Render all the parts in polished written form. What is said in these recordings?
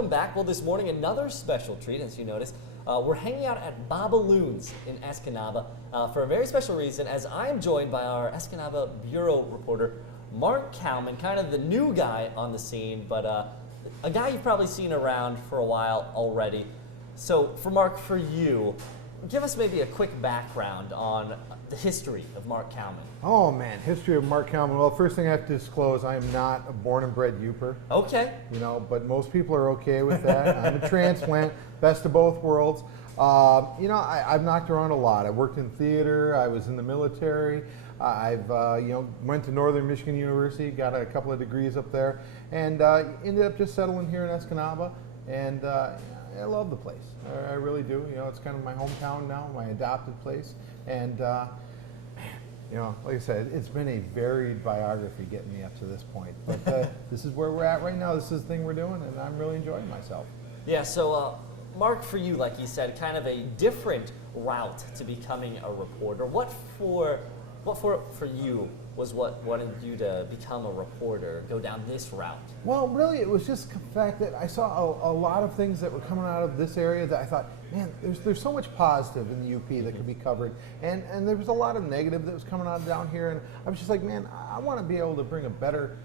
welcome back. Well, this morning, another special treat, as you notice. We're hanging out at Babaloon's in Escanaba for a very special reason, as I am joined by our Escanaba Bureau reporter, Mark Cowman, kind of the new guy on the scene, but a guy you've probably seen around for a while already. So, for you, give us maybe a quick background on the history of Mark Cowman. Oh man, history of Mark Cowman. Well, first thing I have to disclose, I am not a born and bred Youper. Okay. You know, but most people are okay with that. I'm a transplant, best of both worlds. You know, I've knocked around a lot. I worked in theater. I was in the military. I've went to Northern Michigan University, got a couple of degrees up there, and ended up just settling here in Escanaba. And I love the place. I really do. You know, it's kind of my hometown now, my adopted place. And you know, like I said, it's been a varied biography getting me up to this point. But this is where we're at right now. This is the thing we're doing, and I'm really enjoying myself. Yeah, so Mark, for you, like you said, kind of a different route to becoming a reporter. What for you was what wanted you to become a reporter, go down this route? Well, really, it was just the fact that I saw a lot of things that were coming out of this area that I thought, man, there's so much positive in the UP that could be covered, and there was a lot of negative that was coming out down here, and I was just like, man, I want to be able to bring a better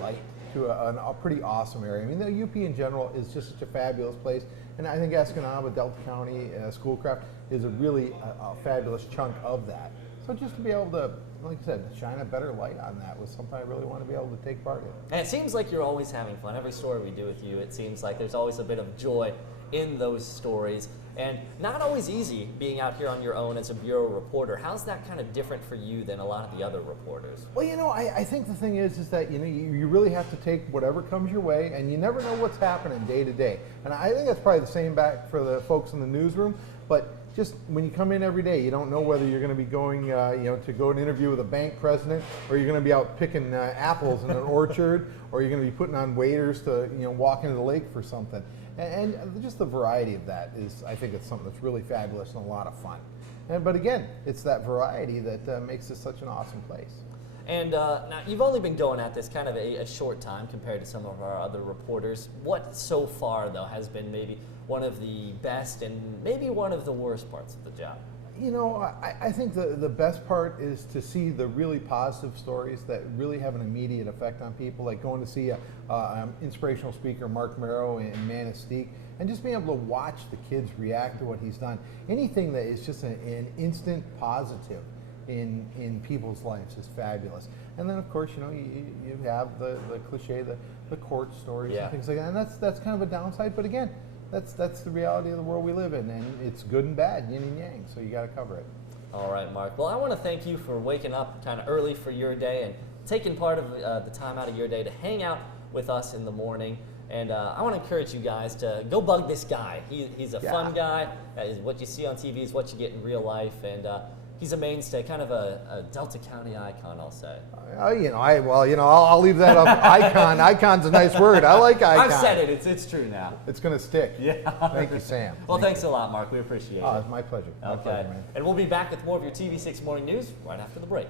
light to a pretty awesome area. I mean, the UP in general is just such a fabulous place, and I think Escanaba, Delta County, Schoolcraft is a really fabulous chunk of that. So just to be able to, like I said, shine a better light on that was something I really want to be able to take part in. And it seems like you're always having fun. Every story we do with you, it seems like there's always a bit of joy in those stories. And not always easy being out here on your own as a Bureau reporter. How's that kind of different for you than a lot of the other reporters? Well, you know, I think the thing is that, you know, you really have to take whatever comes your way, and you never know what's happening day to day. And I think that's probably the same back for the folks in the newsroom, but just when you come in every day, you don't know whether you're going to be going, to go and interview with a bank president, or you're going to be out picking apples in an orchard, or you're going to be putting on waders to, walk into the lake for something. And just the variety of that is, I think it's something that's really fabulous and a lot of fun. But again, it's that variety that makes this such an awesome place. And now you've only been going at this kind of a short time compared to some of our other reporters. What so far, though, has been maybe one of the best and maybe one of the worst parts of the job? You know, I think the best part is to see the really positive stories that really have an immediate effect on people, like going to see an inspirational speaker, Mark Merrow in Manistee, and just being able to watch the kids react to what he's done. Anything that is just an instant positive in people's lives is fabulous. And then, of course, you have the cliche, the court stories and things like that, and that's kind of a downside, but again, that's the reality of the world we live in, and it's good and bad, yin and yang, so you got to cover it. All right, Mark. Well, I want to thank you for waking up kind of early for your day and taking part of the time out of your day to hang out with us in the morning. And I want to encourage you guys to go bug this guy. He's a fun guy. What you see on TV is what you get in real life, and he's a mainstay, kind of a Delta County icon, I'll say. I'll leave that up. Icon's a nice word. I like icon. I've said it. It's true now. It's going to stick. Yeah. Thank you, Sam. Well, thanks a lot, Mark. We appreciate it. It's my pleasure. My pleasure, man. And we'll be back with more of your TV6 Morning News right after the break.